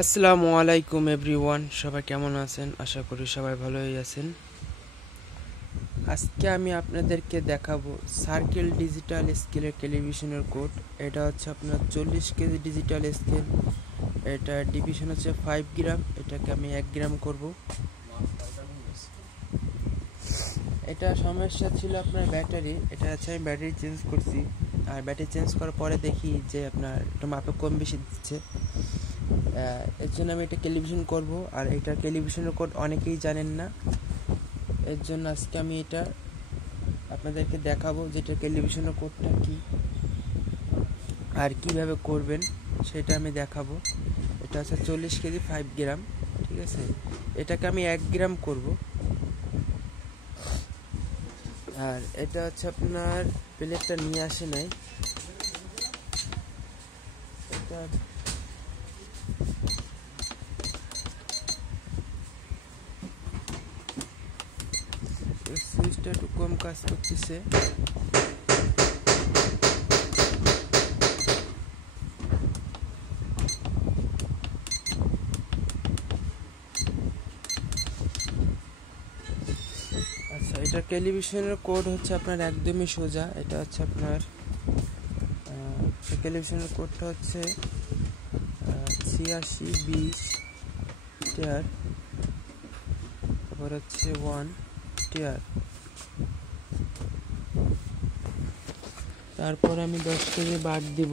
আসসালামু আলাইকুম এভরিওয়ান, সবাই কেমন আছেন? আশা করি সবাই ভালোই আছেন। আজকে আমি আপনাদেরকে দেখাবো সার্কেল ডিজিটাল স্কেলের টেলিভিশনের কোড। এটা হচ্ছে আপনার 40 কেজি ডিজিটাল স্কেল। এটা ডিভিশন হচ্ছে 5 গ্রাম। এটাকে আমি 1 গ্রাম করব। এটা সমস্যা ছিল আপনার ব্যাটারি। এটা হচ্ছে আমি ব্যাটারি চেঞ্জ করছি, আর ব্যাটারি চেঞ্জ করার পরে দেখি যে আপনার একটু মাপে কম বেশি দিচ্ছে। এর জন্য আমি এটা টেলিভিশন করব, আর এটা টেলিভিশনের কোড অনেকেই জানেন না। এর জন্য আজকে আমি এটা আপনাদেরকে দেখাবো যে এটা টেলিভিশনের কোডটা কি আর কিভাবে করবেন সেটা আমি দেখাবো। এটা হচ্ছে 40 কেজি 5 গ্রাম, ঠিক আছে? এটাকে আমি 1 গ্রাম করব। আর এটা হচ্ছে আপনার প্লেটটা নিয়ে আসে নাই। এটা সুইচটা একটু কম কাজ করতেছে। আচ্ছা, এটা টেলিভিশনের কোড হচ্ছে আপনার একদমই সোজা। এটা হচ্ছে আপনার টেলিভিশনের কোডটা হচ্ছে 8620 টিয়ার, তারপর হচ্ছে 1 টিয়ার। তারপর আমি 10 কেজি বাদ দিব।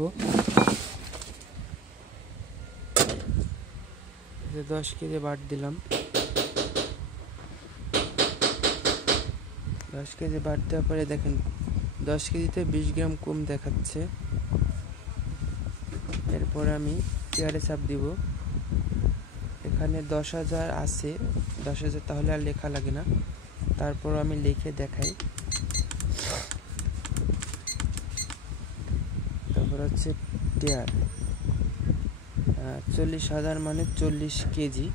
10 কেজি বাদ দিলাম। 10 কেজি বাদ দেওয়ার পরে দেখেন 10 কেজিতে 20 গ্রাম কম দেখাচ্ছে। এরপর আমি টিয়ারে চাপ দিব। এখানে 10,000 আছে, 10,000 তাহলে আর লেখা লাগে না। তারপর আমি লিখে দেখাই। তারপর হচ্ছে টিয়ার 40,000 মানে 40 কেজি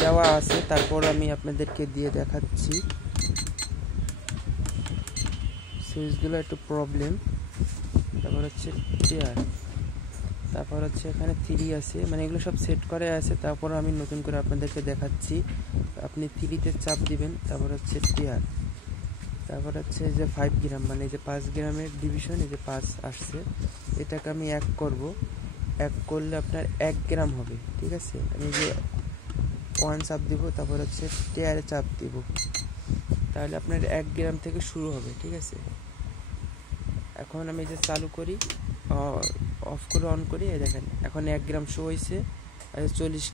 দেওয়া আছে। তারপর আমি আপনাদেরকে দিয়ে দেখাচ্ছি। সুইচগুলো একটু প্রবলেম। তারপর হচ্ছে টিয়ার, তারপর হচ্ছে এখানে 3 আছে, মানে এগুলো সব সেট করে আছে। তারপর আমি নতুন করে আপনাদেরকে দেখাচ্ছি। আপনি 3তে চাপ দিবেন, তারপর হচ্ছে টিয়ার, তারপর হচ্ছে যে 5 গ্রাম মানে যে 5 গ্রামের ডিভিশন, এই যে 5 আসছে। এটাকে আমি 1 করব। 1 করলে আপনার 1 গ্রাম হবে, ঠিক আছে? আমি যে 1 চাপ দিব, তারপর হচ্ছে টিয়ারে চাপ দিব, তাহলে আপনার 1 গ্রাম থেকে শুরু হবে, ঠিক আছে? এখন আমি যে চালু করি, অফ করে অন করি, দেখেন এখন 1 গ্রাম শো হয়েছে। 40